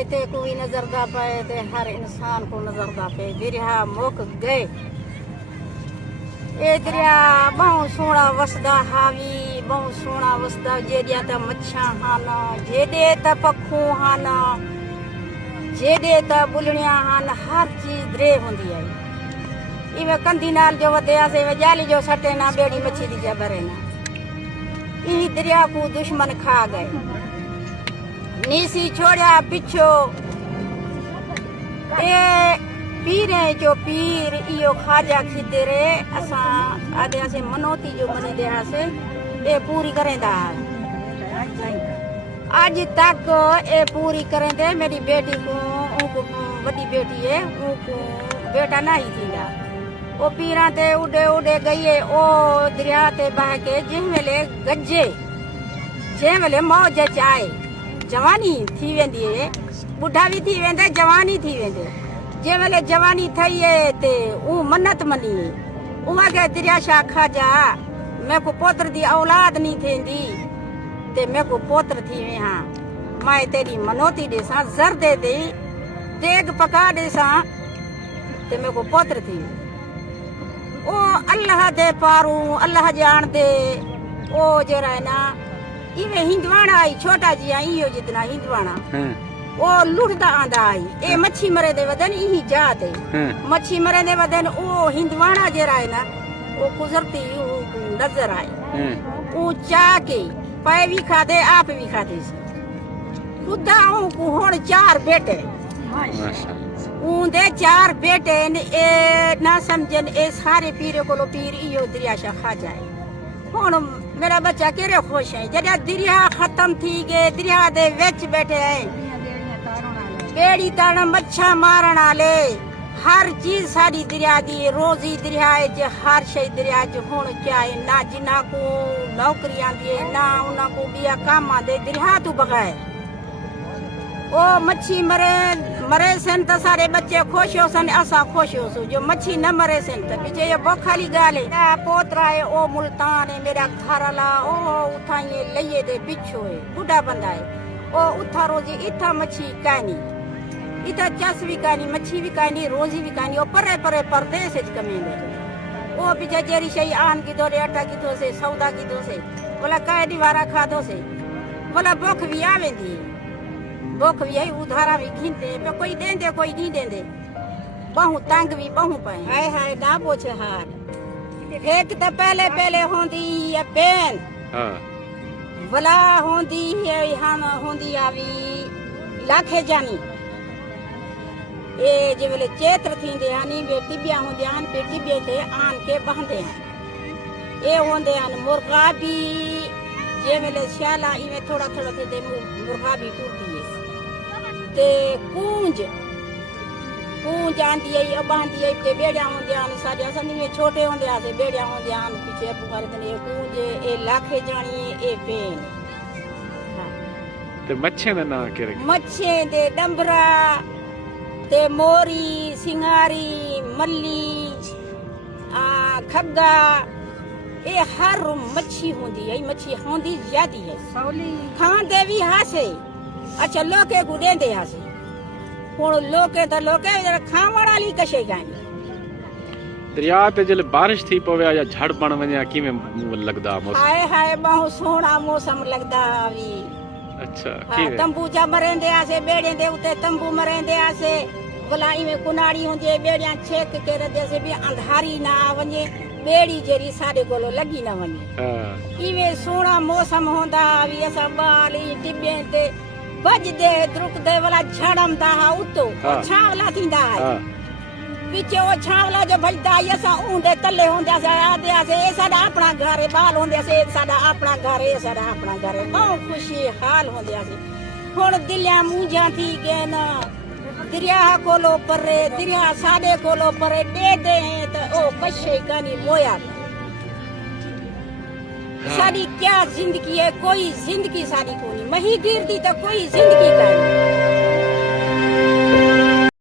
इते कोई नजर दा पे ते हर इंसान को नजर दा पे दरिया मुक गए ए दरिया बहुत सोहना वसदा हावी बहुत सोहना वसदा जेडिया त मच्छा हन जेडे त पखू हन जेडे त बुलणियां हन हर चीज दरे हुंदी है इवे कंदी नाल जो वदया से जाली जो सटे ना बेड़ी मच्छी दी जबरे ना ई दरिया को दुश्मन खा गए नीसी छोड़िया पिछो ए पीरे जो पीर इो खाजा खिदरे असा आदे से मनोती जो मनी दे से ए पूरी करेंदा आज तक ए पूरी करेंदे मेरी बेटी को उनको बड़ी बेटी है उनको बेटा नहीं थीगा ओ पीरा ते उड़े उड़े गई ओ दरिया ते बह के जिन वेले गज्जे जे वेले मौज चाए जवानी थी वेंदी है बुढ़ा भी थी वेंदे जवानी थी वेंदे जे वेले जवानी थई है ते ऊ मन्नत मनी उहा के दरिया शाह खाजा मैं को पोत्र दी औलाद नहीं थेंदी ते मैं को पोत्र थी वे हां मैं तेरी मनोती दे सा जर दे दे देग पका दे सा ते मैं को पोत्र थी ओ अल्लाह दे पारू अल्लाह जान दे ओ जरा ना इवे हिंदवाना आई छोटा जी आई हो जितना हिंदवाना ओ लुटदा आंदा आई ए मच्छी मरे दे वदन ई जात है मच्छी मरे दे वदन ओ हिंदवाना जरा है ना ओ गुजरती नजर आई ओ चा के पै भी खादे आप भी खादे खुदा को हुन 4 बेटे माशाल्लाह उंदे 4 बेटे ने ए ना समझन ए सारे पीरे कोलो पीर इयो दरिया शा खा जाए हुन मेरा बच्चा केरे खुश है जदा दरिया खत्म थी गए दरिया दे विच बैठे है बेड़ी ताण मच्छा मारन आले हर चीज साडी दरिया दी रोजी दरिया च हर शे दरिया च हुन क्या है ना जिना को नौकरियां दी ना उना को बिया काम दे दरिया तू बगाए ओ मच्छी मरे मरे सन तो सारे बच्चे खुश हो सन असा खुश हो सो जो मच्छी न मरे सन तो पीछे ये बोखाली गाले पोतरा है ओ मुल्तान है मेरा घरला ओ उठा ये लइए दे बिच्छो है बुढ़ा बंदा है ओ उठा रोजी इथा मच्छी कानी इथा चस भी कानी मच्छी भी कानी रोजी भी कानी ओ परे परे परदेस च कमेंदे ओ पीछे जेरी शई आन की दो आटा की दो से सौदा की दो से बोला काय दीवारा खा दो से बोला भूख भी आवेंदी भूख भी है उधारा भी घिनते पे कोई देंदे कोई नहीं देंदे बहु तंग भी बहु पे हाय हाय ना पूछे हार एक तो पहले पहले होंदी है पेन हां वला होंदी है हम होंदी आवी लाखे जानी ए जे वेले चेत्र थींदे आनी वे टिबिया होंदे आन पे टिबिया ते आन के बहंदे हैं ए होंदे आन मुर्गा भी जे वेले श्याला इवे थोड़ा थोड़ा ते मुर्गा भी टूटती है ते कूंज कूंज आंदी है बांधी है ते बेड़िया होंदे आन साडे असनी में छोटे होंदे आसे बेड़िया होंदे आन पीछे पुकार बने कूंज ए लाखे जानी ए पेन हां ते मच्छे दा ना के मच्छे दे डंबरा ते मोरी सिंगारी मल्ली खग्गा ए हर मच्छी होंदी है मच्छी होंदी ज्यादा है सौली खान दे भी हासे अच्छा लोके को देंदे हासे हुन लोके तो लोके खावण वाली कशे गानी दरिया ते जल बारिश थी पवे या झड़ बन वने किवे लगदा मौसम हाय हाय बहुत सोहना मौसम लगदा वी अच्छा किवे तंबू जा मरेंदे आसे बेड़े दे उते तंबू मरेंदे आसे भला इवे कुनाड़ी होंदी बेड़ियां छेक के रदे से भी अंधारी ना वने बेड़ी जेरी साडे कोलो लगी ना वने हां इवे सोहना मौसम होंदा वी असा बाली टिबे ते बजदे द्रुकदे वाला झड़मदा हा उतो छावला थींदा है पीछे ओ छावला जो भजदा है असा ऊंडे तले होंदे आदे आसे ए साडा अपना घर है बाल होंदे से साडा अपना घर है साडा अपना घर है बहुत खुशी हाल होंदे आसे हुन दिलिया मूंझा थी गए ना दरिया कोलो परे दरिया साडे कोलो परे दे दे तो ओ कशे कानी मोया साडी क्या जिंदगी है कोई जिंदगी साडी कोनी मही गिरदी तो कोई जिंदगी कानी